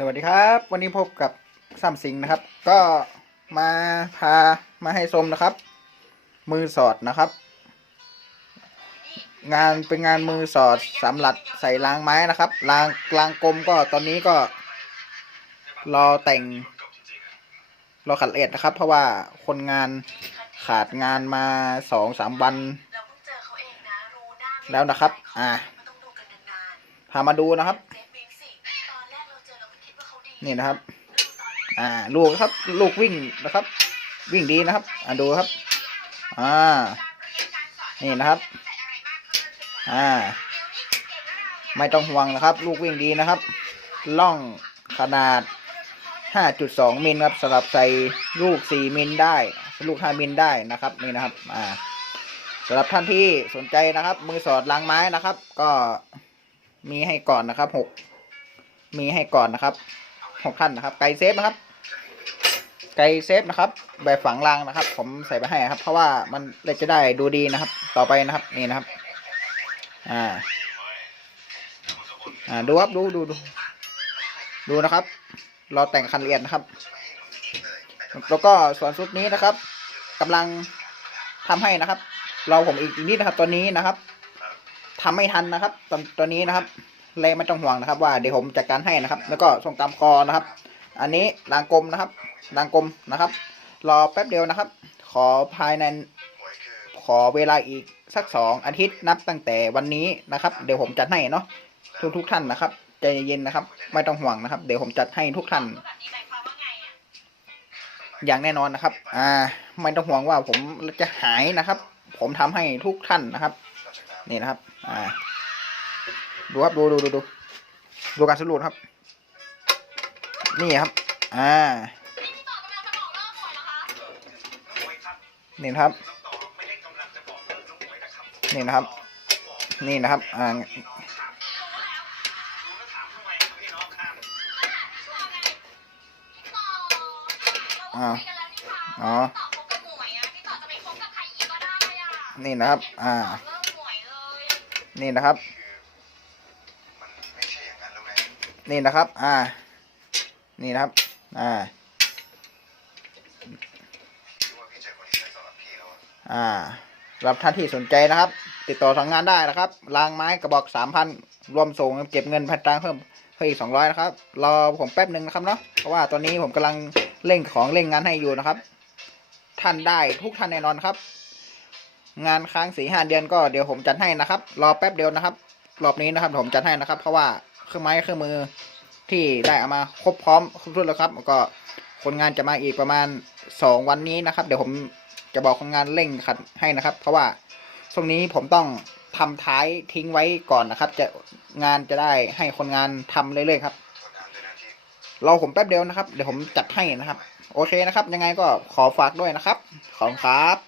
สวัสดีครับ วันนี้พบกับซัมสิงนะครับ ก็มาพามาให้ชมนะครับ มือสอดนะครับ งานเป็นงานมือสอดสำหรับใส่รางไม้นะครับรางรางกลมก็ตอนนี้ก็ รอแต่ง รอขัดเอ็ดนะครับ เพราะว่าคนงานขาดงานมาสองสามวันแล้วนะครับ อ่าพามาดูนะครับ นี่นะครับ อ่าลูกครับ ลูกวิ่งนะครับ วิ่งดีนะครับ อ่าดูครับ อ่า นี่นะครับ อ่า ไม่ต้องห่วงนะครับ ลูกวิ่งดีนะครับ ล่องขนาด 5.2 มิลครับสำหรับใส่ลูก 4 มิลได้ ลูก 5 มิลได้นะครับ นี่นะครับ อ่าสำหรับท่านที่สนใจนะครับ มือสอดล้างไม้นะครับ ก็มีให้ก่อนนะครับหกมีให้ก่อนนะครับ หกท่านนะครับ ไกเซฟนะครับ ไกเซฟนะครับแบบฝังรางนะครับ ผมใส่ไปให้ครับ เพราะว่ามันเลยจะได้ดูดีนะครับ ต่อไปนะครับนี่นะครับ อ่า อ่าดูครับดูดูดูดูนะครับ เราแต่งคันเอียดนะครับ แล้วก็ส่วนชุดนี้นะครับกำลังทำให้นะครับ เราผมอีกอีกนิดนะครับตัวนี้นะครับทำไม่ทันนะครับ ตอนตัวนี้นะครับ เลยไม่ต้องห่วงนะครับว่าเดี๋ยวผมจัดการให้นะครับ แล้วก็ส่งตามคอนะครับ อันนี้รางกลมนะครับรางกลมนะครับ รอแป๊บเดียวนะครับ ขอภายในขอเวลาอีกสักสองอาทิตย์นับตั้งแต่วันนี้นะครับ เดี๋ยวผมจัดให้เนาะทุกทุกท่านนะครับใจเย็นนะครับ ไม่ต้องห่วงนะครับ เดี๋ยวผมจัดให้ทุกท่านรูปแบบนี้หมายความว่าไงอะอย่างแน่นอนนะครับ อ่า ไม่ต้องห่วงว่าผมจะหายนะครับ ผมทำให้ทุกท่านนะครับ นี่นะครับ อ่า ดูครับดูดูดูดูดูการสรุปครับ นี่ครับ อ่าเนี่นะครับ นี่นะครับ นี่นะครับ อ่าอ๋อ นี่นะครับ อ่า นี่นะครับ นี่นะครับ อ่า นี่นะครับ อ่า อ่ารับท่านที่สนใจนะครับ ติดต่อสั่งงานได้นะครับรางไม้กระบอกสามพันรวมส่งเก็บเงินพันตังเพิ่มเพิ่มอีกสองร้อยนะครับ รอผมแป๊บหนึ่งนะครับเนาะ เพราะว่าตอนนี้ผมกำลังเร่งของเร่งงานให้อยู่นะครับ ท่านได้ทุกท่านแน่นอนครับ งานค้างสี่ห้าเดือนก็เดี๋ยวผมจัดให้นะครับ รอแป๊บเดียวนะครับ รอบนี้นะครับ ผมจัดให้นะครับ เพราะว่า เครื่องไม้เครื่องมือที่ได้เอามาครบพร้อมครบถ้วนแล้วครับ ก็คนงานจะมาอีกประมาณสองวันนี้นะครับ เดี๋ยวผมจะบอกคนงานเร่งขัดให้นะครับ เพราะว่าช่วงนี้ผมต้องทำท้ายทิ้งไว้ก่อนนะครับ จะงานจะได้ให้คนงานทำเรื่อยๆครับรอผมแป๊บเดียวนะครับ เดี๋ยวผมจัดให้นะครับ โอเคนะครับ ยังไงก็ขอฝากด้วยนะครับ ขอบคุณครับ